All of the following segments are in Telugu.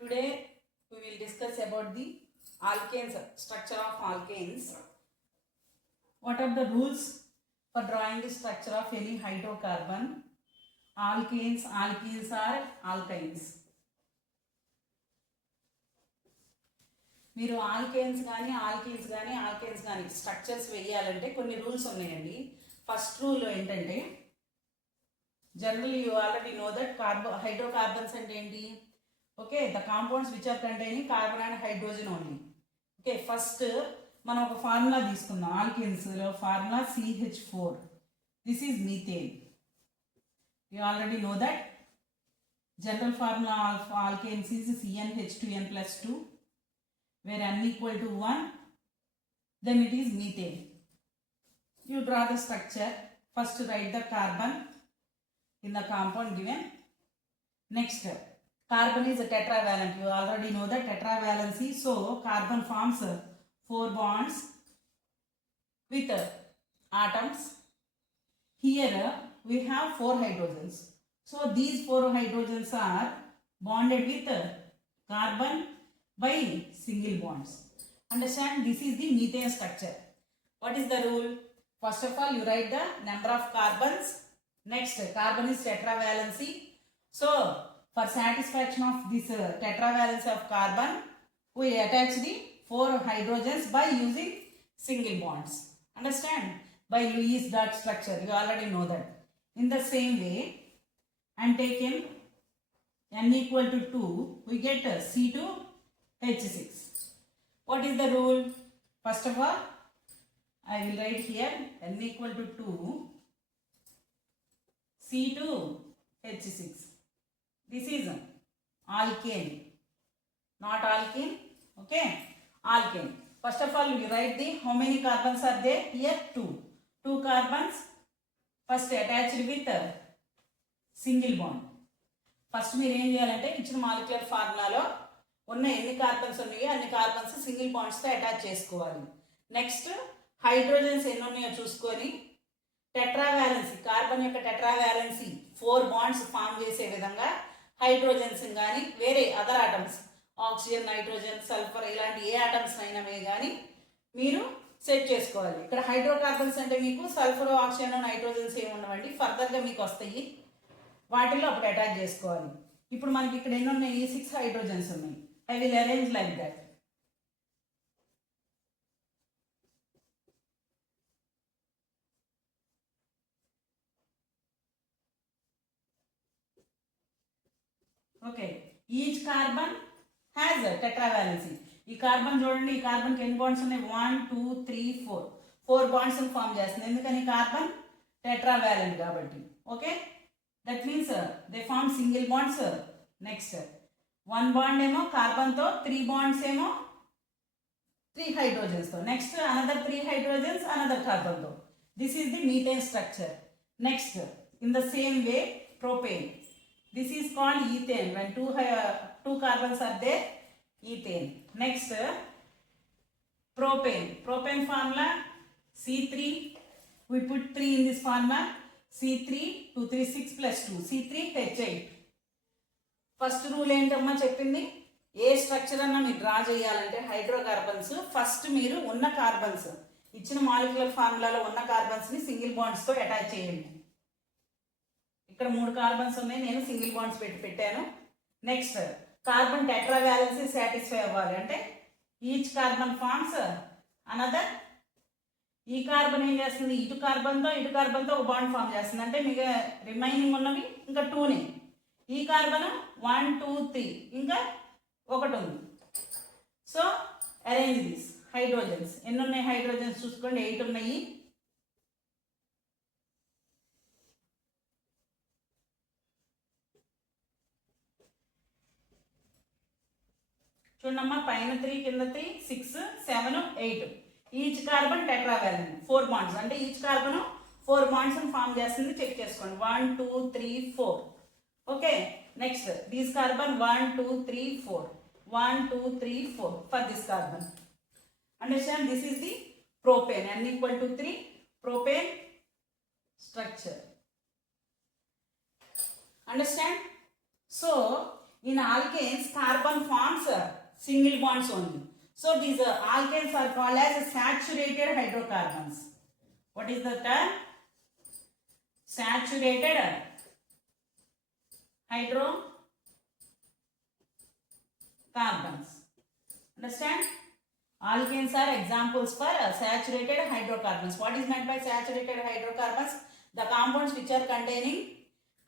Today we will discuss about the alkanes, structure of alkanes. What are the rules for drawing the structure of any hydrocarbon? Alkanes, alkenes or alkynes. మీరు ఆల్కేన్స్ కానీ ఆల్కేన్స్ కానీ స్ట్రక్చర్స్ వేయాలంటే కొన్ని రూల్స్ ఉన్నాయండి. ఫస్ట్ రూల్ ఏంటంటే generally you already know that hydrocarbons అంటే ఏంటి? Okay, the compounds which are containing carbon and hydrogen only. Okay, first మనం ఒక ఫార్ములా తీసుకుందాం. ఆల్కేన్స్లో formula CH4. This is methane. You already know that general formula of alkanes is CnH2n+2, where n equal to 1, then it is methane. You draw the structure. First write the carbon in the compound given. Next, carbon is a tetravalent. You already know the tetravalency. So carbon forms 4 bonds with atoms. Here we have 4 hydrogens. So these 4 hydrogens are bonded with carbon by single bonds. Understand? This is the methane structure. What is the rule? First of all, you write the number of carbons. Next, carbon is tetravalency. So for satisfaction of this tetravalency of carbon, we attach the 4 hydrogens by using single bonds. Understand? By Lewis dot structure. You already know that. In the same way, and taken n equal to 2, we get C2H6. What is the rule? First of all, I will write here n equal to 2, C2H6. This is alkane, not alkene. Okay, alkane. First of all, you write the how many carbons are there here? 2 carbons. First attached with single bond. First మీరు ఏం చేయాలంటే ఇచ్చిన మాలిక్యులర్ ఫార్ములాలో ఉన్న ఎన్ని కార్బన్స్ ఉన్నాయో అన్ని కార్బన్స్ సింగిల్ బాండ్స్తో అటాచ్ చేసుకోవాలి. నెక్స్ట్ హైడ్రోజన్స్ ఎన్ని ఉన్నాయో చూసుకొని టెట్రావాలెన్సీ, కార్బన్ యొక్క టెట్రావాలెన్సీ 4 బాండ్స్ ఫామ్ చేసే విధంగా హైడ్రోజన్స్ కానీ వేరే other atoms oxygen, nitrogen, sulphur ఇలాంటి ఏ ఆటమ్స్ అయినవే కానీ మీరు సెట్ చేసుకోవాలి. ఇక్కడ హైడ్రోకార్బన్స్ అంటే మీకు సల్ఫర్, ఆక్సిజన్, నైట్రోజన్స్ ఏమి ఉండవండి, ఫర్దర్గా మీకు వస్తాయి. వాటిల్లో అప్పుడు అటాచ్ చేసుకోవాలి. ఇప్పుడు మనకి ఇక్కడ ఎన్ని ఉన్నాయి? 6 హైడ్రోజన్స్ ఉన్నాయి. I will arrange like that. Okay, each carbon has టెట్రావాలెన్సీ. ఈ కార్బన్ చూడండి, ఈ కార్బన్కి ఎన్ని బాండ్స్ ఉన్నాయి? 1 2 3 4 బాండ్స్ ఫామ్ చేస్తుంది. ఎందుకని? కార్బన్ టెట్రావాలెంట్ కాబట్టి. Okay, that means they form single bonds. Next 1 bond ఏమో కార్బన్తో, 3 బాండ్స్ ఏమో 3 హైడ్రోజన్స్తో. నెక్స్ట్ అనదర్ 3 హైడ్రోజన్స్ అనదర్ కార్బన్తో. This is the methane structure. Next in the same way propane. This is called ethane. When two carbons are there, ethane. Next, propane. Propane formula C3. We put 3 in this formula. C3 2 3 6 plus 2 C3H8. First rule ఏంటమ్మా చెప్పింది? ఏ స్ట్రక్చర్ అన్నా మీరు డ్రా చేయాలంటే హైడ్రోకార్బన్స్ ఫస్ట్ మీరు ఉన్న కార్బన్స్ ఇచ్చిన మాలిక్యులర్ ఫార్ములాలో ఉన్న కార్బన్స్ని సింగిల్ బాండ్స్తో అటాచ్ చేయండి. ఇక్కడ 3 కార్బన్స్ ఉన్నాయి, నేను సింగిల్ బాండ్స్ పెట్టాను. నెక్స్ట్ కార్బన్ టెట్రావాలెన్సీ సాటిస్ఫై అవ్వాలి అంటే ఈచ్ కార్బన్ ఫార్మ్స్ అనదర్. ఈ కార్బన్ ఏం చేస్తుంది? ఇటు కార్బన్తో ఒక బాండ్ ఫామ్ చేస్తుంది. అంటే మీకు రిమైనింగ్ ఉన్నవి ఇంకా 2నే. ఈ కార్బన్ 1 2 3 ఇంకా ఒకటి ఉంది. So arrange this hydrogens. ఎన్ని ఉన్నాయి హైడ్రోజన్స్ చూసుకోండి? 8 ఉన్నాయి. చూడమ్మా, పైన 3 కింద 3 6 7 8. ఈచ్ కార్బన్ టెట్రావాలెంట్ 4 బాండ్స్ అంటే ఈచ్ కార్బన్ 4 బాండ్స్ ఫామ్ చేస్తుంది. చెక్ చేసుకోండి. 1 2 3 4. Okay, next this carbon 1 2 3 4 1 2 3 4 for this carbon. Understand? This is the propane. n equal to 3 propane structure. Understand? So In alkanes, carbon forms single bonds only. So these alkanes are called as saturated hydrocarbons. What is the term? Saturated hydrocarbons. Understand? Alkanes are examples for saturated hydrocarbons. What is meant by saturated hydrocarbons? The compounds which are containing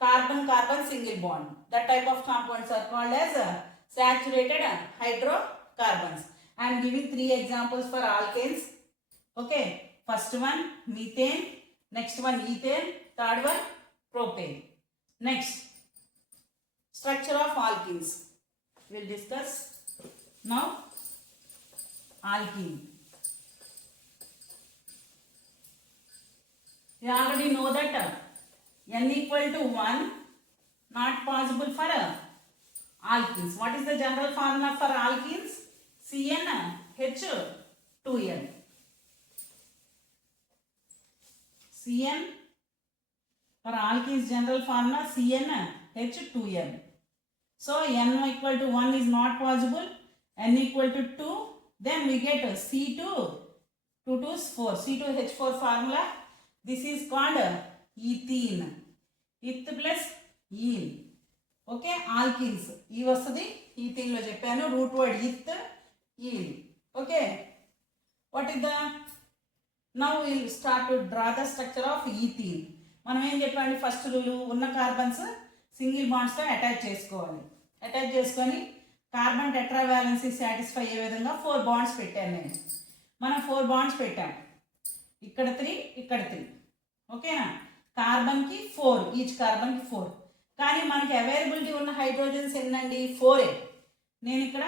carbon-carbon single bond. That type of compounds are called as saturated hydrocarbons. I am giving 3 examples for alkanes. Okay. First one methane, next one ethane, third one propane. Next, structure of alkenes. We will discuss now. Alkene. You already know that n equal to 1 not possible for alkenes. What is the general formula for alkenes? CnH2n. Cn for alkenes general formula CnH2n. So n equal to 1 is not possible. N equal to 2. Then we get C2, 2 to 4, C2H4 formula. This is called ethene. Eth plus ene. Okay, alkenes. E vastadi ethene lo cheppanu, root word eth, ene. Okay. What is the? Now we will start to draw the structure of ethene. మనం ఏం చెప్పండి, ఫస్ట్ రూల్ ఉన్న కార్బన్స్ సింగిల్ బాండ్స్తో అటాచ్ చేసుకోవాలి. అటాచ్ చేసుకొని కార్బన్ టెట్రావాలెన్సీ సాటిస్ఫై అయ్యే విధంగా 4 బాండ్స్ పెట్టాను నేను. మనం 4 బాండ్స్ పెట్టాం. ఇక్కడ 3, ఇక్కడ 3. ఓకేనా? కార్బన్కి 4, ఈచ్ కార్బన్కి 4. కానీ మనకి అవైలబిలిటీ ఉన్న హైడ్రోజన్స్ ఎన్నండి? 4. నేను ఇక్కడ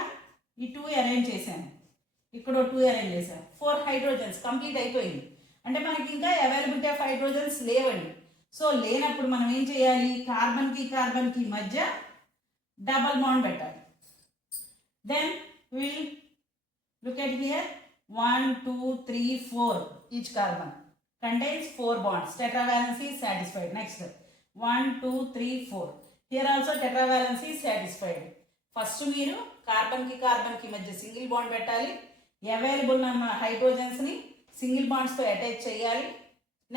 ఈ 2 అరేంజ్ చేశాను, ఇక్కడ 2 అరేంజ్ చేశాను. 4 హైడ్రోజన్స్ కంప్లీట్ అయిపోయింది. అంటే మనకి ఇంకా అవైలబిలిటీ ఆఫ్ హైడ్రోజన్స్ లేవండి. సో లేనప్పుడు మనం ఏం చేయాలి? కార్బన్కి మధ్య డబల్ బాండ్ పెట్టాలి. Then we will look at here 1, 2, 3, 4. Each carbon contains 4 bonds. Tetravalency is satisfied. Next 1, 2, 3, 4. Here also tetravalency is satisfied. First మీరు కార్బన్ కి మధ్య సింగిల్ బాండ్ పెట్టాలి. అవైలబుల్ ఉన్న హైడ్రోజన్స్ ని సింగిల్ బాండ్స్ తో అటాచ్ చేయాలి.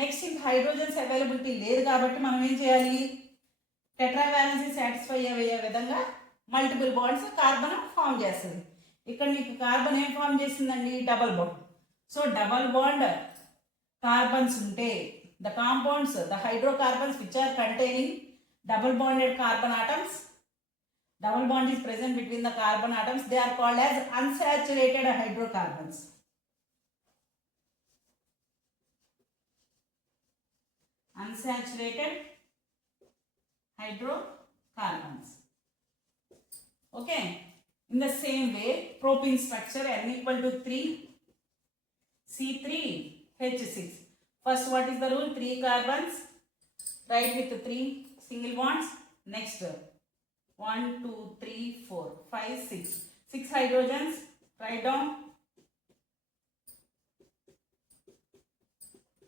నెక్స్ట్ ఇంక హైడ్రోజన్స్ అవైలబిలిటీ లేదు కాబట్టి మనం ఏం చేయాలి? టెట్రావాలెన్సీ సాటిస్ఫై అయ్యే విధంగా మల్టిపుల్ బాండ్స్ కార్బన్ ఫామ్ చేస్తుంది. ఇక్కడ నీకు కార్బన్ ఏం ఫామ్ చేసిందండి? Double bond. So double bond carbons ఉంటే the compounds, the hydrocarbons which are containing double bonded carbon atoms, double bond is present between the carbon atoms, they are called as unsaturated hydrocarbons. Unsaturated hydrocarbons. Okay, in the same way propene structure N equal to 3 C3H6. First what is the rule? 3 carbons, write with 3 single bonds. Next 1 2 3 4 5 6 hydrogens, write down.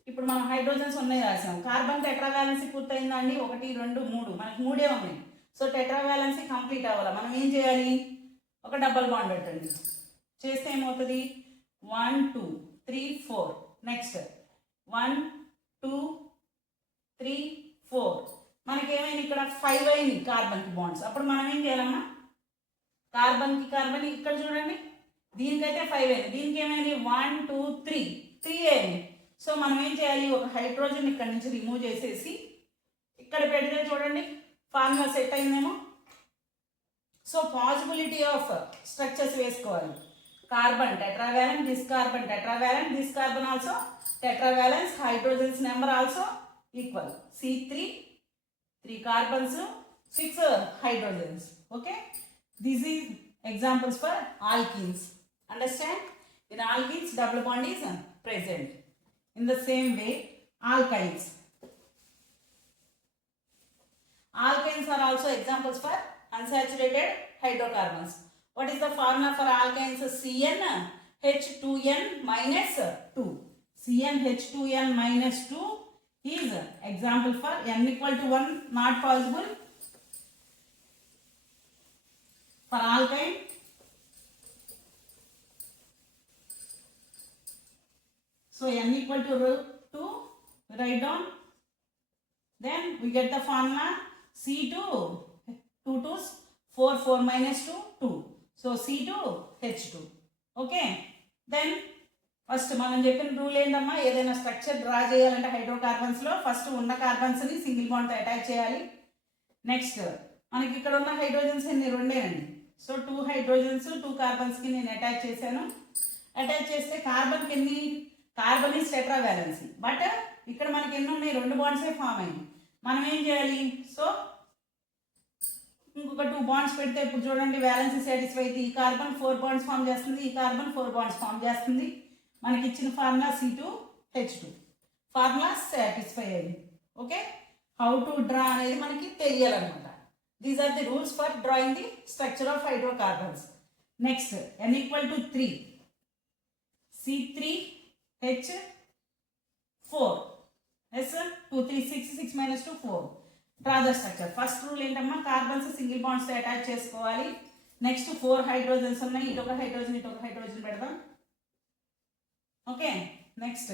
ఇప్పుడు మనం హైడ్రోజన్స్ ఉన్నాయి రాసాం. కార్బన్ టెట్రావాలెన్సీ పూర్తయిందండి. 1 2 3 మనకి 3 ఉన్నాయి. సో టెట్రావాలెన్సీ కంప్లీట్ అవ్వాలి. మనం ఏం చేయాలి? ఒక డబల్ బాండ్ పెట్టండి. చేస్తే ఏమవుతుంది? 1 2 3 4. నెక్స్ట్ 1 2 3 4. మనకేమైంది? ఇక్కడ 5 అయింది కార్బన్కి బాండ్స్. అప్పుడు మనం ఏం చేయాలమ్మా? కార్బన్కి కార్బన్ ఇక్కడ చూడండి, దీనికైతే 5 అయింది, దీనికి ఏమైంది? 1 2 3 అయింది. సో మనం ఏం చేయాలి? ఒక హైడ్రోజన్ ఇక్కడ నుంచి రిమూవ్ చేసేసి ఇక్కడ పెడితే చూడండి ఫార్ములా సెట్ అయిందేమో. సో పాసిబిలిటీ ఆఫ్ స్ట్రక్చర్స్ వేసుకోవాలి. Carbon tetravalent, this carbon tetravalent, this carbon also tetravalence, hydrogens number also equal. C3 3 carbons, 6 hydrogens. Okay, this is examples for alkenes. Understand? In alkenes double bond is present. In the same way alkynes. Alkynes are also examples for unsaturated hydrocarbons. What is the formula for alkynes? CnH2n minus 2. CnH2n minus 2 is example for N equal to 1 not possible. For ఆల్కైన్ so n equal to 2, write down, then we get the formula C2 2 2's 4 4 minus 2 2, so C2H2. okay, then first మనం చెప్పిన రూల్ ఏందమ్మా, ఏదైనా స్ట్రక్చర్ డ్రా చేయాలంటే హైడ్రోకార్బన్స్లో ఫస్ట్ ఉన్న కార్బన్స్ని సింగిల్ బాండ్తో అటాచ్ చేయాలి. నెక్స్ట్ మనకి ఇక్కడ ఉన్న హైడ్రోజన్స్ ఎన్ని, రెండేనండి. సో 2 హైడ్రోజన్స్ 2 కార్బన్స్కి నేను అటాచ్ చేశాను. అటాచ్ చేస్తే కార్బన్కి ఎన్ని, carbon is tetra valency, but ఇక్కడ మనకి ఎన్ని ఉన్నాయి, 2 బాండ్సే ఫామ్ అయింది. మనం ఏం చేయాలి, సో ఇంకొక 2 బాండ్స్ పెడితే ఇప్పుడు చూడండి వ్యాలెన్సీ సాటిస్ఫై అయితే ఈ కార్బన్ 4 బాండ్స్ ఫామ్ చేస్తుంది, ఈ కార్బన్ 4 బాండ్స్ ఫామ్ చేస్తుంది. మనకి ఇచ్చిన ఫార్ములా C2H2 ఫార్ములా సాటిస్ఫై అయింది. ఓకే, హౌ టు డ్రా అనేది మనకి తెలియాలన్నమాట. These are the rules for drawing the structure of hydrocarbons. Next n equal to 3, C3H4, yes 2 3 6 6 minus 2 4. Draw the structure. First rule ఏంటమ్మా, కార్బన్స్ సింగిల్ బాండ్స్ అటాచ్ చేసుకోవాలి. నెక్స్ట్ 4 హైడ్రోజన్స్ ఉన్నాయి, ఇటొక హైడ్రోజన్ ఇటొక హైడ్రోజన్ పెడదాం. ఓకే, నెక్స్ట్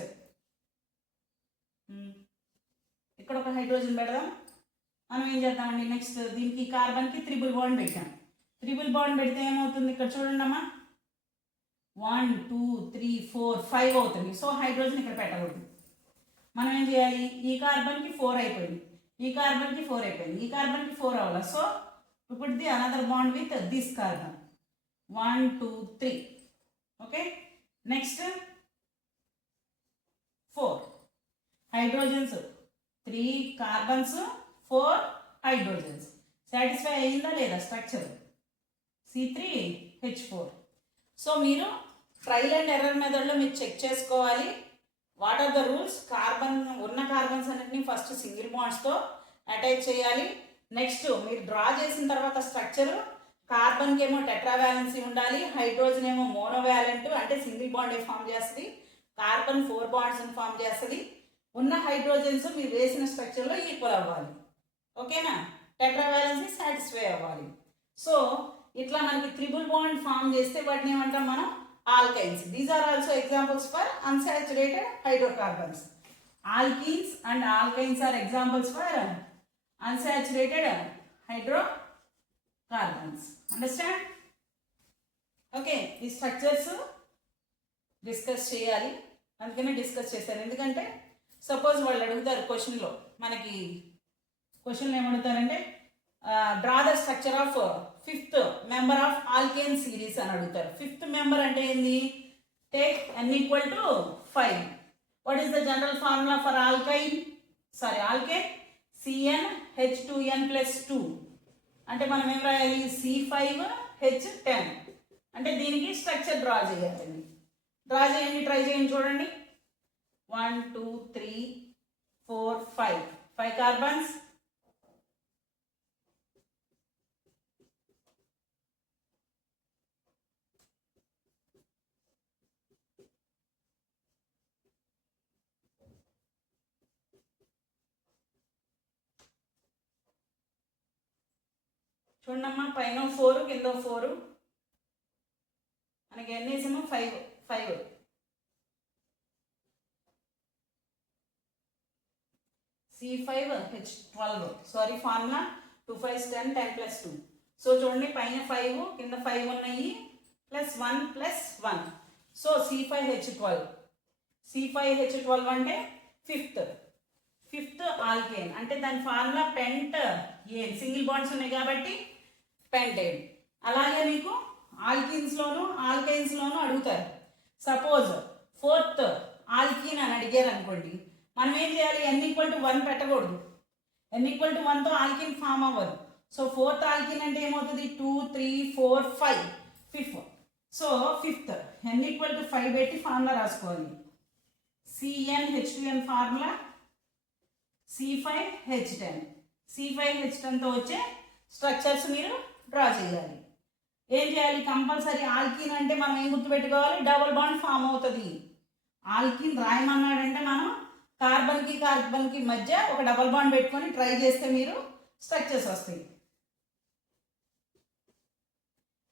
ఇక్కడ ఒక హైడ్రోజన్ పెడదాం. మనం ఏం చేద్దామండి, నెక్స్ట్ దీనికి కార్బన్కి ట్రిపుల్ బాండ్ పెట్టాం. ట్రిపుల్ బాండ్ పెడితే ఏమవుతుంది, ఇక్కడ చూడండి అమ్మా 1 2 3 4 5 అవుతుంది. సో హైడ్రోజన్ ఇక్కడ పెట్టకూడదు. మనం ఏం చేయాలి, ఈ కార్బన్కి 4 అయిపోయింది, ఈ కార్బన్కి 4 అయిపోయింది, ఈ కార్బన్కి 4 అవ్వాలి. సో ఇప్పుడు the another bond with this carbon 1 2 3. Okay, next 4 hydrogens, 3 carbons 4 hydrogens. Satisfy అయ్యిందా లేదా స్ట్రక్చర్, C3H4. సో మీరు ట్రైల్ అండ్ ఎర్రర్ మెథడ్లో మీరు చెక్ చేసుకోవాలి. What are the rules, carbon ఉన్న కార్బన్స్ అన్నింటినీ ఫస్ట్ సింగిల్ బాండ్స్తో అటాచ్ చేయాలి. నెక్స్ట్ మీరు డ్రా చేసిన తర్వాత స్ట్రక్చర్, కార్బన్కి ఏమో టెట్రా వ్యాలెన్సీ ఉండాలి, హైడ్రోజన్ ఏమో మోనోవాలెంట్ అంటే సింగిల్ బాండ్ ఫామ్ చేస్తుంది, కార్బన్ 4 బాండ్స్ ఫామ్ చేస్తుంది. ఉన్న హైడ్రోజన్స్ మీరు వేసిన స్ట్రక్చర్లో ఈక్వల్ అవ్వాలి. ఓకేనా, టెట్రా వ్యాలెన్సీ సాటిస్ఫై అవ్వాలి. సో ఇట్లా మనకి ట్రిపుల్ బాండ్ ఫామ్ చేస్తే వాటిని ఏమంటాం మనం, alkynes. These are also examples for unsaturated hydrocarbons. Alkenes and alkynes are examples for unsaturated hydrocarbons. Understand? Okay, ఈ స్ట్రక్చర్స్ డిస్కస్ చేయాలి, అందుకనే డిస్కస్ చేశాను. ఎందుకంటే సపోజ్ వాళ్ళు అడుగుతారు క్వశ్చన్లో, మనకి క్వశ్చన్లో ఏమడుగుతారంటే draw the structure of 5th member of alkane series అని అడుగుతారు. 5th మెంబర్ అంటే ఏంది, take n equal to 5. What is the general formula for alkyne, sorry alkane, CnH2n+2. అంటే మనం ఏం రాయాలి, C5H10. అంటే దీనికి స్ట్రక్చర్ డ్రా చేయాలండి. డ్రా చేయండి, ట్రై చేయండి, చూడండి 1 2 3 4 5 కార్బన్స్. చూడమ్మా, పైన 4 కింద 4, మనకి ఎన్ని వేసాము 5. C5H12, sorry formula 2 5 10 10+2. సో చూడండి పైన 5 కింద 5 ఉన్నాయి, +1 +1. సో C5H12 అంటే 5th ఆల్కేన్. అంటే దాని ఫార్ములా పెంట్ ఏన్, సింగిల్ బాండ్స్ ఉన్నాయి కాబట్టి పెంటేన్. అలాగే మీకు ఆల్కైన్స్లోను అడుగుతారు. సపోజ్ 4th ఆల్కీన్ అని అడిగారు అనుకోండి, మనం ఏం చేయాలి, n equal to 1 పెట్టకూడదు. n equal to 1తో ఆల్కిన్ ఫామ్ అవ్వదు. సో 4th ఆల్కిన్ అంటే ఏమవుతుంది, 2 3 4 5 5th. So 5th n equal to 5 పెట్టి ఫార్ములా రాసుకోవాలి. CnH2n formula C5H10. C5H10తో వచ్చే స్ట్రక్చర్స్ మీరు డ్రా చేయాలి. ఏం చేయాలి, కంపల్సరీ ఆల్కిన్ అంటే మనం ఏం గుర్తుపెట్టుకోవాలి, డబుల్ బాండ్ ఫామ్ అవుతుంది. ఆల్కిన్ రాయమన్నాడంటే మనం కార్బన్కి మధ్య ఒక డబుల్ బాండ్ పెట్టుకొని ట్రై చేస్తే మీరు స్ట్రక్చర్స్ వస్తాయి.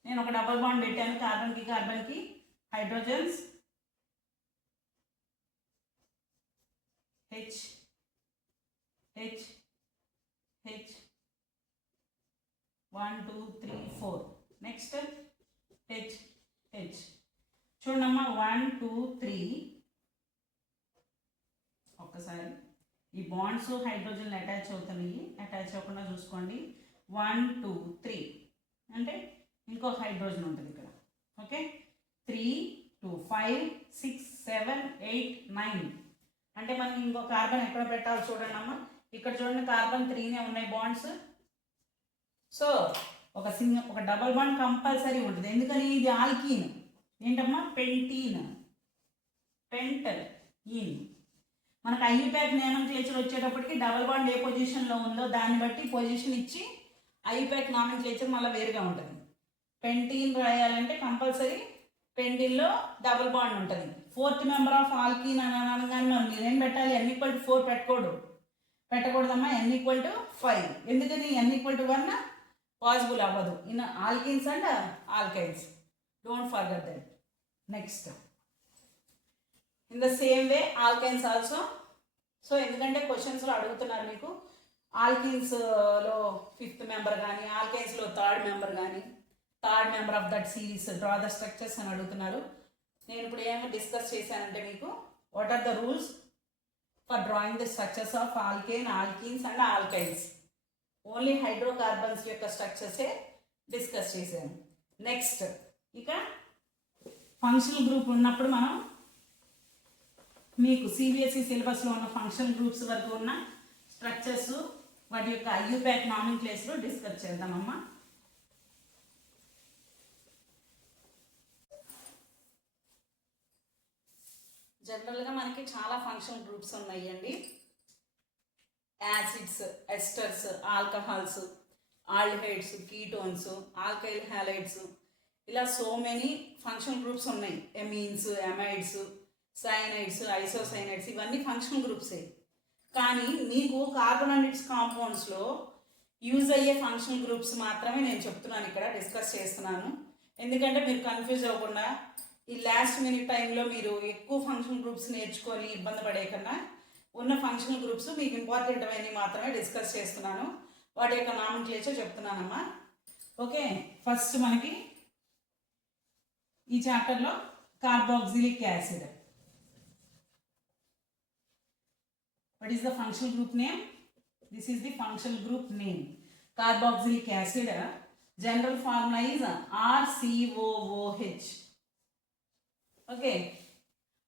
నేను ఒక డబుల్ బాండ్ పెట్టాను కార్బన్కి hydrogens H H H 1 2 3 4 next H H చూడమ్మా 1 2 3 ఒక్కసారి ఈ బాండ్స్ హైడ్రోజన్లు అటాచ్ అవుతున్నాయి, అటాచ్ అవ్వకుండా చూసుకోండి. 1 2 3 అంటే ఇంకో హైడ్రోజన్ ఉంటుంది ఇక్కడ. ఓకే 3 2 5 6 7 8 9 అంటే మనం ఇంకో కార్బన్ ఎక్కడ పెట్టాలి చూడండి అమ్మ. ఇక్కడ చూడండి కార్బన్ 3నే ఉన్నాయి బాండ్స్. సో ఒక డబల్ బాండ్ కంపల్సరీ ఉంటుంది. ఎందుకని ఇది ఆల్కీన్. ఏంటమ్మా పెంటీన్ పెంటల్ ఈన్. మనకు ఐయుపాక్ నామెన్క్లేచర్ వచ్చేటప్పటికి డబల్ బాండ్ ఏ పొజిషన్లో ఉందో దాన్ని బట్టి పొజిషన్ ఇచ్చి ఐయుపాక్ నామెన్క్లేచర్ మళ్ళీ వేరుగా ఉంటుంది. పెంటీన్ రాయాలంటే కంపల్సరీ పెంటీన్లో డబుల్ బాండ్ ఉంటుంది. 4th మెంబర్ ఆఫ్ ఆల్కీన్ అని అనగానే మనం మీరేం పెట్టాలి, n=4 పెట్టకూడదమ్మా. n=5. ఎందుకని n=1 పాసిబుల్ అవ్వదు in alkenes and alkynes. Don't forget that. Next in the same way alkynes also. So ఎందుకంటే క్వశ్చన్స్లో అడుగుతున్నారు మీకు ఆల్కీన్స్లో 5th మెంబర్ కానీ ఆల్కైన్స్లో 3rd మెంబర్ కానీ third member of that series draw the structures అని అడుగుతున్నారు. నేను ఇప్పుడు ఏమో డిస్కస్ చేశానంటే మీకు what are the rules for drawing the structures of alkane alkenes and alkynes. Only hydrocarbons యొక్క స్ట్రక్చర్సే డిస్కస్ చేశాను. నెక్స్ట్ ఇక ఫంక్షనల్ గ్రూప్ ఉన్నప్పుడు మనం మీకు సిబిఎస్ఈ సిలబస్లో ఉన్న ఫంక్షనల్ గ్రూప్స్ వరకు ఉన్న స్ట్రక్చర్స్ వాటి యొక్క ఐయుపాక్ నామెన్క్లేచర్ డిస్కస్ చేద్దామమ్మా. జనరల్గా మనకి చాలా ఫంక్షనల్ గ్రూప్స్ ఉన్నాయండి. Acids, esters, alcohols, aldehydes, ketones, alkyl halides, ఇలా సో మెనీ ఫంక్షనల్ గ్రూప్స్ ఉన్నాయి. ఎమీన్స్, ఎమైడ్స్, సైనైడ్స్, ఐసోసైనైడ్స్ ఇవన్నీ ఫంక్షనల్ గ్రూప్సే. కానీ మీకు కార్బోనైడ్స్ కాంపౌండ్స్లో యూజ్ అయ్యే ఫంక్షనల్ గ్రూప్స్ మాత్రమే నేను చెప్తున్నాను, ఇక్కడ డిస్కస్ చేస్తున్నాను. ఎందుకంటే మీరు కన్ఫ్యూజ్ అవ్వకుండా ఈ లాస్ట్ మినిట్ టైంలో మీరు ఎక్కువ ఫంక్షనల్ గ్రూప్స్ నేర్చుకొని ఇబ్బంది పడే కన్నా ఉన్న ఫంక్షనల్ గ్రూప్స్ మీకు ఇంపార్టెంట్ అవన్నీ మాత్రమే డిస్కస్ చేస్తున్నాను. వాటి యొక్క నామెన్క్లేచర్ చెప్తున్నానమ్మా. ఓకే ఫస్ట్ మనకి ఈ చాప్టర్లో carboxylic acid. What is the functional group name? This is the functional group name. Carboxylic acid. General formula is RCOOH. Okay,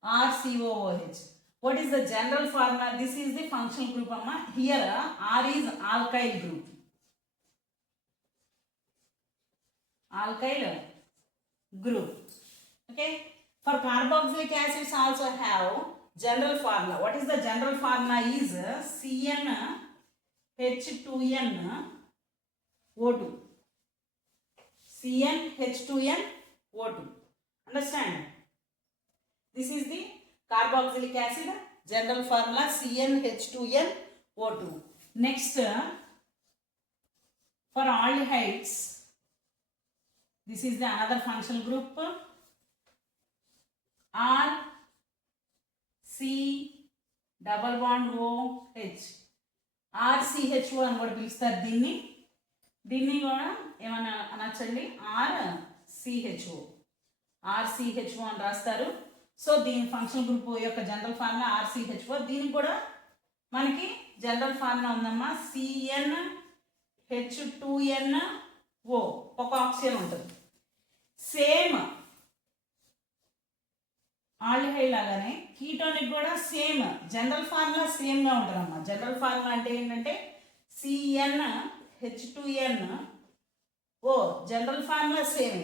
RCOOH. What is the general formula? This is the functional group. Here R is alkyl group. Alkyl group. Okay. For carboxylic acids also have general formula. What is the general formula? Is CnH2nO2. CnH2nO2. Understand? This is the carboxylic acid. General formula CnH2nO2. Next, for aldehydes, this is the another functional group. R C double bond OH. RCHO అని కూడా పిలుస్తారు దీన్ని. దీన్ని కూడా ఏమన్నా అనొచ్చండి, RCHO అని రాస్తారు. సో దీని ఫంక్షనల్ గ్రూప్ యొక్క జనరల్ ఫార్ములా RCHO. దీనికి కూడా మనకి జనరల్ ఫార్ములా ఉందమ్మా, CnH2nO. ఒక ఆక్సిజన్ ఉంటుంది. సేమ్ ఆల్డిహైడ్ లాగానే కీటోనిక్ కూడా సేమ్ జనరల్ ఫార్ములా సేమ్గా ఉంటుందమ్మా. జనరల్ ఫార్ములా అంటే ఏంటంటే CnH2nO. General formula same,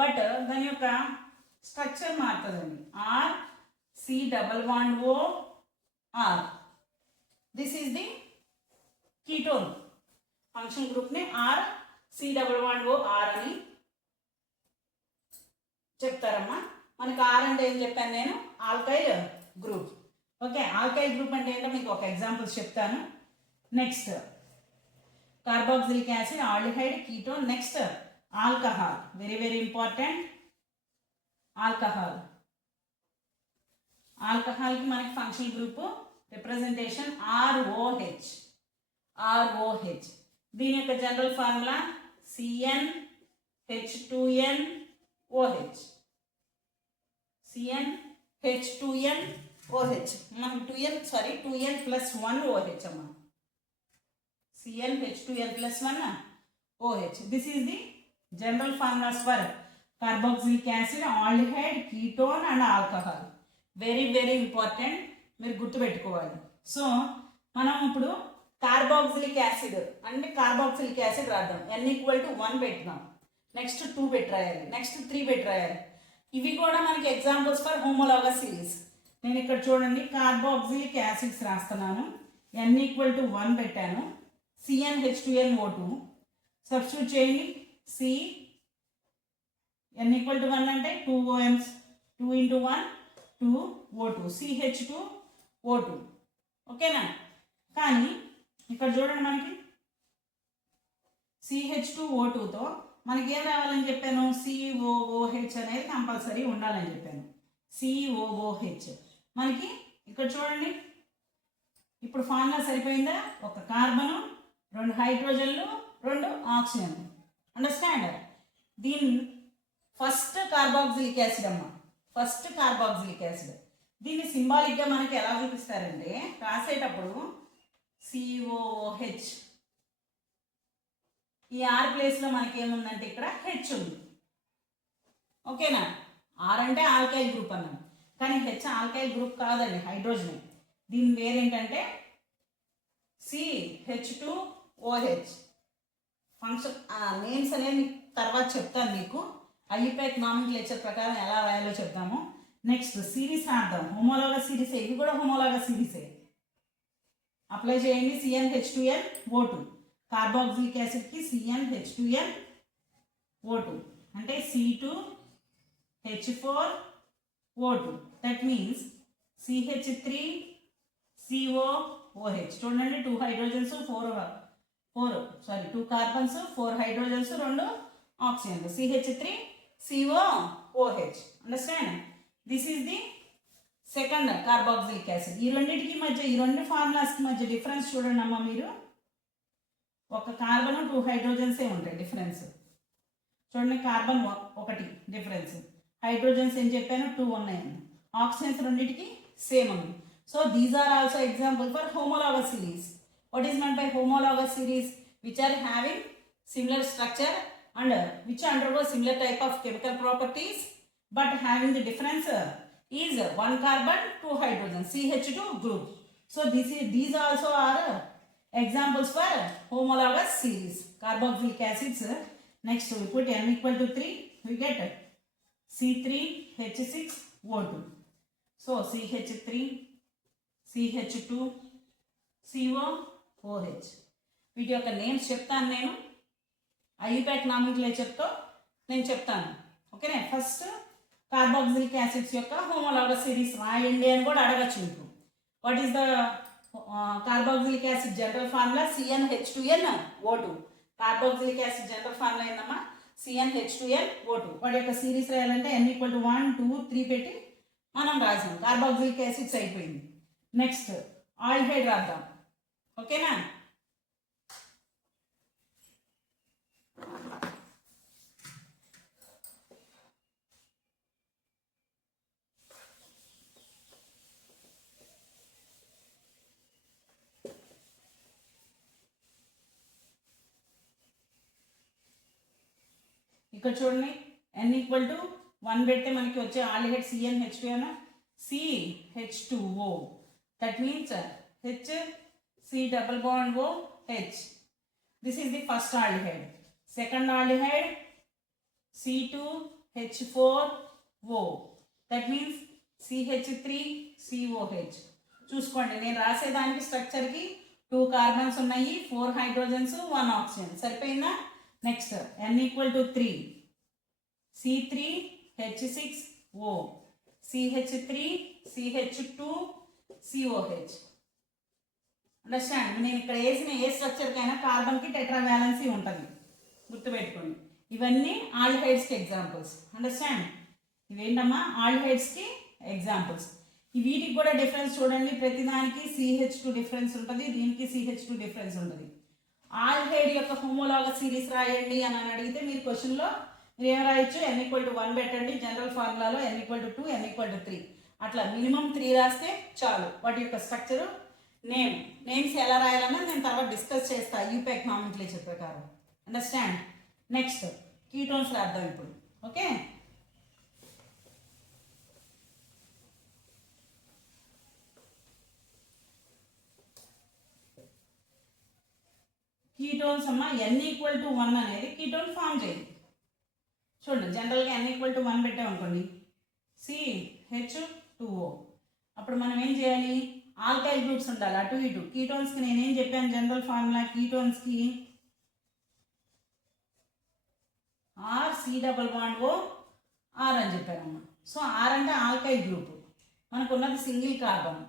but దాని యొక్క స్ట్రక్చర్ మారుతుందండి. RC+OR. This is the ketone. Function గ్రూప్ని RC+OR అని చెప్తారమ్మా. మనకి R అంటే ఏం చెప్పాను నేను, alkyl group. Okay, alkyl group అంటే ఏంటో మీకు ఒక ఎగ్జాంపుల్స్ చెప్తాను. Next carboxylic acid, aldehyde, ketone. Next alcohol, very very important. Alcohol, ఆల్కహాల్కి మనకి functional group representation ROH. ROH దీని యొక్క జనరల్ ఫార్ములా CnH2nOH. CnH2nOH మనకి 2n ప్లస్ 1 OH అమ్మా. CnH2n plus 1 OH. This is the general formulas for carboxylic acid, aldehyde, ketone and alcohol. Very very important, మీరు గుర్తుపెట్టుకోవాలి. సో మనం ఇప్పుడు కార్బాక్సిలిక్ యాసిడ్ అంటే కార్బాక్సిలిక్ యాసిడ్ రాద్దాం. N=1 పెట్టుదాం, నెక్స్ట్ 2 పెట్టి రాయాలి, నెక్స్ట్ 3 పెట్టి రాయాలి. ఇవి కూడా మనకి ఎగ్జాంపుల్స్ ఫర్ హోమోలాగస్ సిరీస్. నేను ఇక్కడ చూడండి కార్బాక్సిలిక్ యాసిడ్స్ రాస్తున్నాను. N=1 పెట్టాను, CnH2nO2 సబ్స్టిట్యూట్ చేయండి. N=1 అంటే 2 OMs, 2 into 1 2 O2, CH2O2. ఓకేనా? కానీ ఇక్కడ చూడండి మనకి CH2O2తో మనకి ఏం రావాలని చెప్పాను, COOH అనేది కంపల్సరీ ఉండాలని చెప్పాను. COOH మనకి ఇక్కడ చూడండి ఇప్పుడు ఫార్ములా సరిపోయిందా? ఒక కార్బను, 2 హైడ్రోజన్లు, 2 ఆక్సిజన్లు. అండర్స్టాండ్? దీని ఫస్ట్ కార్బాక్సిలిక్ యాసిడ్ అమ్మ, ఫస్ట్ కార్బాక్సిలిక్ యాసిడ్. దీన్ని సింబాలిక్గా మనకి ఎలా చూపిస్తారంటే రాసేటప్పుడు COOH, ఈ R ప్లేస్లో మనకి ఏముందంటే ఇక్కడ H ఉంది. ఓకేనా? R అంటే ఆల్కైల్ గ్రూప్ అన్నాం, కానీ H ఆల్కైల్ గ్రూప్ కాదండి, హైడ్రోజన్. దీని పేరేంటంటే CH2OH. ఫంక్షన్ నేమ్స్ అనేది తర్వాత చెప్తాను మీకు. ఐయుపాక్ నామెన్క్లేచర్ ప్రకారం ఎలా రాయాలో చెప్తాము. నెక్స్ట్ సిరీస్ రాద్దాం. హోమోలాగస్ సిరీసే, ఇది కూడా హోమోలాగస్ సిరీసే. అప్లై చేయండి. CnH2nO2 కార్బాక్సిలిక్ యాసిడ్కి CnH2nO2 అంటే C2H4O2. That means CH3COOH. చూడండి 2 hydrogens 2 carbons, 4 hydrogens, 2 ఆక్సిజన్లు, CH3COOH. Understand? This is the second carboxylic acid. ఈ రెండింటికి మధ్య, ఈ రెండు ఫార్ములాస్కి మధ్య డిఫరెన్స్ చూడండి అమ్మ మీరు. ఒక కార్బన్ 2 హైడ్రోజన్సే ఉంటాయి డిఫరెన్స్. చూడండి కార్బన్ 1 డిఫరెన్స్, హైడ్రోజన్స్ ఏం చెప్పాను 2 ఉన్నాయి, ఆక్సిజన్స్ రెండింటికి సేమ్ ఉంది. So these are also example for homologous series. What is meant by homologous series? Which are having similar structure and which undergo similar type of chemical properties but having the difference is 1 carbon 2 hydrogen, CH2 group. So these also are examples for homologous series carboxylic acids. Next we put N=3, we get C3H6O2. So CH3 CH2 COOH. వీటి యొక్క నేమ్స్ చెప్తాను నేను, ఐయుపాక్ నామెన్క్లేచర్తో నేను చెప్తాను. ఓకేనా? ఫస్ట్ కార్బాక్సిలిక్ యాసిడ్స్ యొక్క హోమోలాగస్ సిరీస్ రాయండి అని కూడా అడగచ్చు మీకు. What is the carboxylic acid general formula? CnH2nO2. Carboxylic acid general formula ఏందమ్మా? CnH2nO2. వాటి యొక్క సిరీస్ రాయాలంటే N=1 2 3 పెట్టి మనం రాసాం. కార్బాక్సిలిక్ యాసిడ్స్ అయిపోయింది. నెక్స్ట్ ఆల్డిహైడ్ రాద్దాం. ఓకేనా? ఇక్కడ చూడండి N=1 పెడితే మనకి వచ్చే aldehyde CnH2n CH2O. That means H C double bond O H. This is the first aldehyde. Second aldehyde C2H4O. That means CH3COH. చూసుకోండి, నేను రాసేదానికి స్ట్రక్చర్కి 2 కార్బన్స్ ఉన్నాయి, 4 హైడ్రోజన్స్, 1 ఆక్సిజన్. సరిపోయిందా? Next N=3 C3H6O CH3 CH2 COH. Understand? నేను ఇక్కడ వేసిన ఏ స్ట్రక్చర్కైనా కార్బన్కి టెట్రా వ్యాలెన్సీ ఉంటుంది, గుర్తుపెట్టుకోండి. ఇవన్నీ ఆల్డిహైడ్స్కి ఎగ్జాంపుల్స్. అండర్స్టాండ్? ఇవేంటమ్మా ఆల్డిహైడ్స్కి ఎగ్జాంపుల్స్. వీటికి కూడా డిఫరెన్స్ చూడండి, ప్రతిదానికి CH2 డిఫరెన్స్ ఉంటుంది, దీనికి CH2 డిఫరెన్స్ ఉంటుంది. ఆల్డిహైడ్ యొక్క హోమోలాగస్ సిరీస్ రాయండి అని అడిగితే మీరు క్వశ్చన్లో మీరు ఏం రాయొచ్చు, n=1 పెట్టండి, జనరల్ ఫార్ములాలో n=2 n=3 అట్లా మినిమం 3 రాస్తే చాలు. వాటి యొక్క స్ట్రక్చరు నేమ్స్ ఎలా రాయాలన్నా నేను తర్వాత డిస్కస్ చేస్తా యూపాక్ నామెన్క్లేచర్ ప్రకారం. అండర్స్టాండ్? నెక్స్ట్ కీటోన్స్ రాద్దాం ఇప్పుడు. ఓకే, కీటోన్స్ అమ్మ n=1 అనేది కీటోన్ ఫామ్ చేయండి. చూడండి, జనరల్గా n=1 పెట్టామనుకోండి CH2O. అప్పుడు మనం ఏం చేయాలి, ఆల్కైల్ గ్రూప్స్ ఉండాలి అటు ఇటు. కీటోన్స్కి నేనేం చెప్పాను, జనరల్ ఫార్ములా కీటోన్స్కి RC≡O R అని చెప్పానమ్మా. సో R అంటే ఆల్కైల్ గ్రూప్, మనకు ఉన్నది సింగిల్ కార్బన్.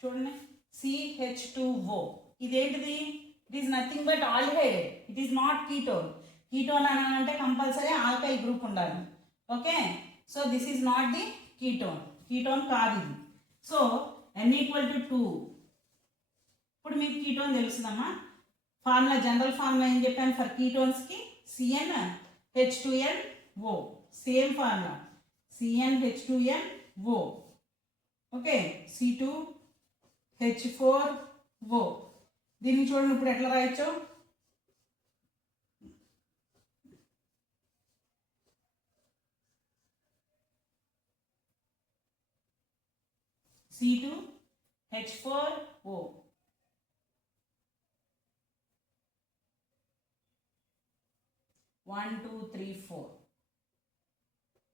చూడండి CH2O ఇదేంటిది, it is nothing but aldehyde, it is not ketone. Ketone అని అంటే కంపల్సరీ ఆల్కైల్ గ్రూప్ ఉండాలి. Okay, so this is not the ketone, ketone కాదు ఇది. So n=2. ఇప్పుడు మీకు కీటోన్ తెలుస్తుందమ్మా. ఫార్ములా జనరల్ ఫార్ములా ఏం చెప్పాను ఫర్ కీటోన్స్కి CnH2nO, same formula CnH2nO. Okay, C2H4O. దీన్ని చూడండి ఇప్పుడు ఎట్లా రాయొచ్చు, C2H4O. 1 2 3 4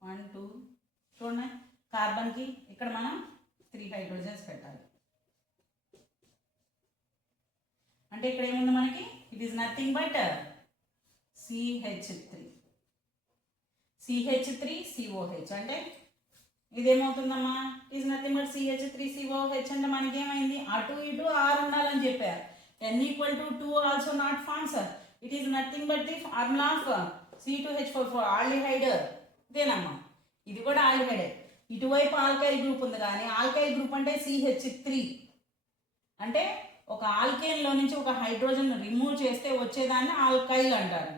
1 2 చూడండి, కార్బన్కి ఇక్కడ మనం 3 హైడ్రోజన్స్ పెట్టాలి. అంటే ఇక్కడ ఏముంది మనకి, it is nothing but CH3COH. అంటే ఇదేమవుతుందమ్మా, it is nothing but CH3COH. అంటే మనకేమైంది, అటు ఇటు R ఉండాలని చెప్పారు. n=2 also not forms, it is nothing but the formula of C2H4 aldehyde. ఇదేనమ్మా, ఇది కూడా ఆల్డిహైడే. ఇటువైపు ఆల్కైల్ గ్రూప్ ఉంది, కానీ ఆల్కైల్ గ్రూప్ అంటే CH3 అంటే ఒక ఆల్కేన్లో నుంచి ఒక హైడ్రోజన్ రిమూవ్ చేస్తే వచ్చేదాన్ని ఆల్కైల్ అంటారు.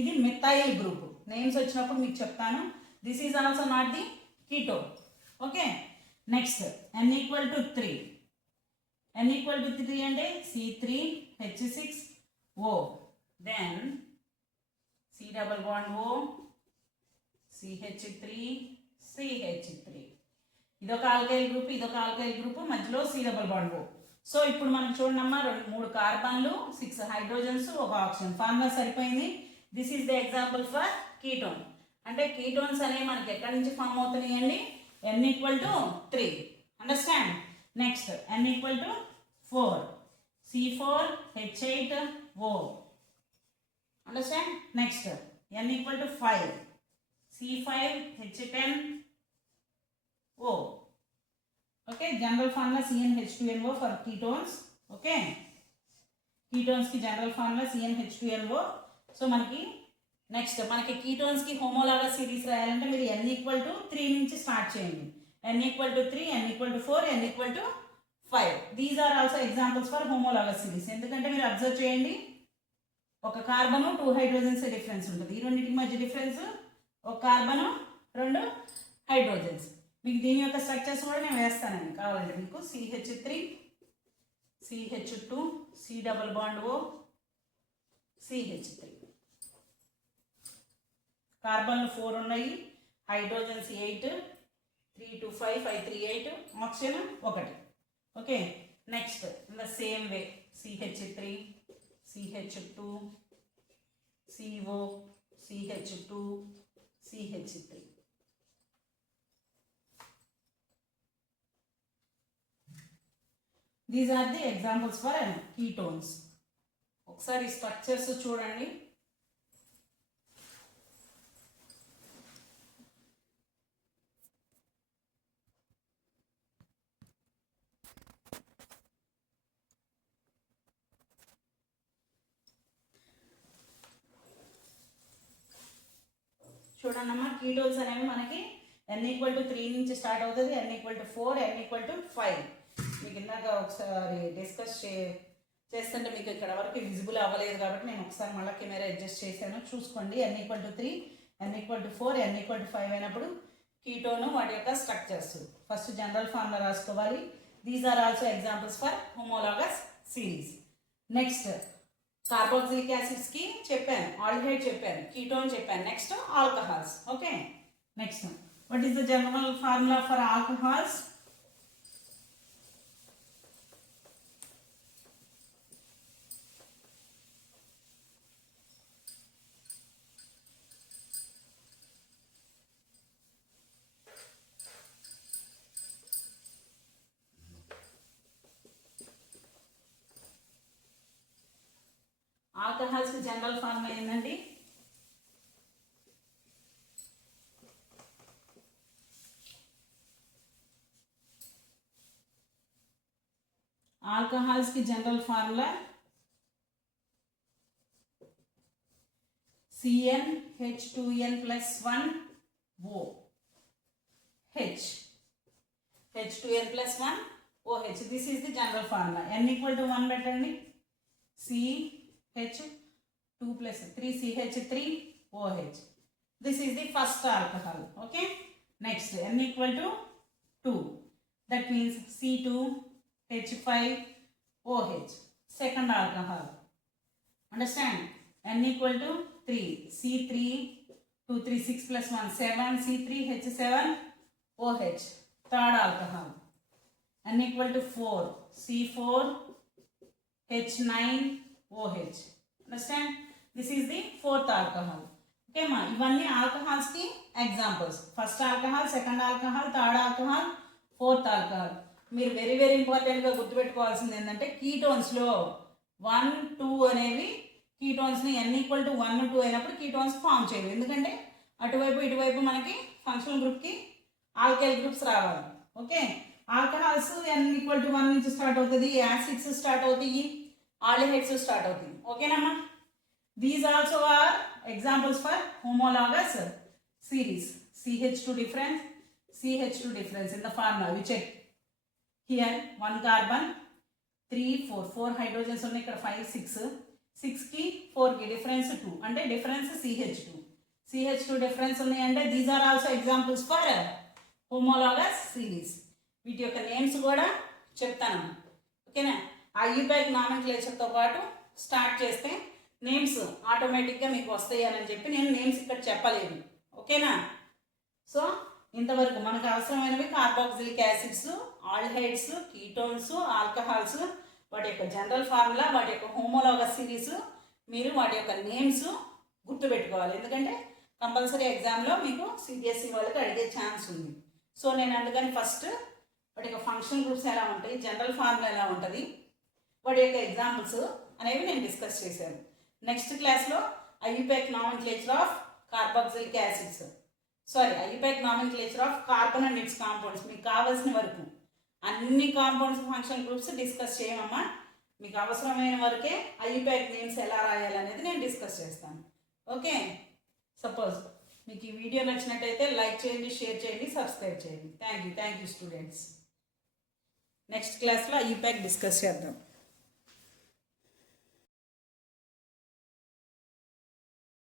ఇది మిథైల్ గ్రూప్. నేమ్స్ వచ్చినప్పుడు మీకు చెప్తాను. This is also not the keto. Okay, next n=3. n=3 అంటే C3H6O, దెన్ C≡O CH3CH3. ఇదొక ఆల్కైల్ గ్రూప్, ఇదొక ఆల్కైల్ గ్రూప్, మధ్యలో C≡O. సో ఇప్పుడు మనకు చూడండి అమ్మా, 3 కార్బన్లు, 6 హైడ్రోజన్స్, 1 ఆక్సిజన్. ఫార్ములా సరిపోయింది. This is the example for ketone. అంటే కీటోన్స్ అనేవి మనకి ఎక్కడి నుంచి ఫామ్ అవుతున్నాయండి, n=3. Understand? Next n=4 C4H8O. Understand? Next n=5 C5H10O. Okay, general formula CnH2nO for ketones. Okay, కీటోన్స్కి general formula CnH2nO. So మనకి నెక్స్ట్ మనకి కీటోన్స్కి హోమోలాగస్ సిరీస్ రాయాలంటే మీరు n=3 నుంచి స్టార్ట్ చేయండి. n=3 n=4 n=5. These are also examples for homologous series. ఎందుకంటే మీరు అబ్జర్వ్ చేయండి, ఒక కార్బను 2 హైడ్రోజన్స్ డిఫరెన్స్ ఉంటుంది. ఈ రెండింటికి మధ్య డిఫరెన్స్ ఒక కార్బను 2 హైడ్రోజన్స్. మీకు దీని యొక్క స్ట్రక్చర్స్ కూడా నేను వేస్తానండి కావాలంటే మీకు. CH3 CH2 C≡O CH3. కార్బన్లు 4 ఉన్నాయి, hydrogens 8, 3 2 5 5 3 8, oxygen 1. Okay, next in the same way CH3 CH2 CO CH2 CH3. These are the examples for ketones. ఒకసారి స్ట్రక్చర్స్ చూడండి. చూడండమ్మా, కీటోన్స్ అనేవి మనకి n=3 నుంచి స్టార్ట్ అవుతుంది, n=4, n=5. మీకు ఇందాక ఒకసారి డిస్కస్ చేస్తుంటే మీకు ఇక్కడ వరకు విజిబుల్ అవ్వలేదు కాబట్టి నేను ఒకసారి మళ్ళీ కెమెరా అడ్జస్ట్ చేశాను, చూసుకోండి. n=3, n=4, n=5 అయినప్పుడు కీటోను వాటి యొక్క స్ట్రక్చర్స్. ఫస్ట్ జనరల్ ఫార్ములా రాసుకోవాలి. These are also examples for homologous series. Next carboxylic acids కి చెప్పాను, ఆల్డిహైడ్ చెప్పాను, కీటోన్ చెప్పాను. Next alcohols. Okay, next what is the general formula for alcohols? Alcohols general formula ఏంటండి? ఆల్కహాల్స్ కి general formula CnH2n+1O H. H2n+1OH. This is the general formula. n=1 పెట్టండి. CH2+3CH3OH. This is the first alcohol. Okay. Next n=2. That means C2H5OH. Second alcohol. Understand? n=3. C3 2 3 6 + 1 7 C3H7OH. Third alcohol. n=4. C4H9OH. Understand? This is the fourth alcohol. Okay ma, ఇవన్నీ alcohols కి examples. First alcohol, second alcohol, third alcohol, fourth alcohol. మీరు వెరీ ఇంపార్టెంట్గా గుర్తుపెట్టుకోవాల్సింది ఏంటంటే కీటోన్స్లో 1 2 అనేవి కీటోన్స్ని n=1 2 అయినప్పుడు కీటోన్స్ ఫామ్ చేయవు. ఎందుకంటే అటువైపు ఇటువైపు మనకి ఫంక్షనల్ గ్రూప్కి ఆల్కైల్ గ్రూప్స్ రావాలి. ఓకే, ఆల్కహాల్స్ n=1 నుంచి స్టార్ట్ అవుతుంది, యాసిడ్స్ స్టార్ట్ అవుతాయి, ఆల్డిహైడ్స్ స్టార్ట్ అవుతాయి. ఓకేనమ్మా? These also are examples for homologous series. CH2 difference in the formula. We check here 1 carbon 3 4 hydrogens ఉన్నాయి ఇక్కడ 5 6 కి 4 కి డిఫరెన్స్ 2 అంటే డిఫరెన్స్ CH2 డిఫరెన్స్ ఉన్నాయి అంటే these are also examples for homologous series. వీటి యొక్క నేమ్స్ కూడా చెప్తాను. ఓకేనా? ఐయుపాక్ నామెన్క్లేచర్తో పాటు స్టార్ట్ చేస్తే నేమ్స్ ఆటోమేటిక్గా మీకు వస్తాయి అని చెప్పి నేను నేమ్స్ ఇక్కడ చెప్పలేదు. ఓకేనా? సో ఇంతవరకు మనకు అవసరమైనవి carboxylic acids, aldehydes, ketones, alcohols, వాటి యొక్క జనరల్ ఫార్ములా, వాటి యొక్క హోమోలాగస్ సిరీస్, మీరు వాటి యొక్క నేమ్స్ గుర్తుపెట్టుకోవాలి. ఎందుకంటే కంపల్సరీ ఎగ్జామ్లో మీకు సిబిఎస్ఈ వాళ్ళకి అడిగే ఛాన్స్ ఉంది. సో నేను అందుకని ఫస్ట్ వాటి యొక్క ఫంక్షన్ గ్రూప్స్ ఎలా ఉంటాయి, జనరల్ ఫార్ములా ఎలా ఉంటుంది, వాటి యొక్క ఎగ్జాంపుల్స్ అనేవి నేను డిస్కస్ చేశాను. నెక్స్ట్ క్లాస్లో IUPAC nomenclature of carboxylic acids, IUPAC nomenclature of carbon and it's compounds, మీకు కావాల్సిన వరకు అన్ని కాంపౌండ్స్ ఫంక్షన్ గ్రూప్స్ డిస్కస్ చేయమమ్మా. మీకు అవసరమైన వరకే ఐయుపాక్ నేమ్స్ ఎలా రాయాలనేది నేను డిస్కస్ చేస్తాను. ఓకే, సపోజ్ మీకు ఈ వీడియో నచ్చినట్టయితే లైక్ చేయండి, షేర్ చేయండి, సబ్స్క్రైబ్ చేయండి. Thank you students. నెక్స్ట్ క్లాస్లో ఐయుపాక్ డిస్కస్ చేద్దాం.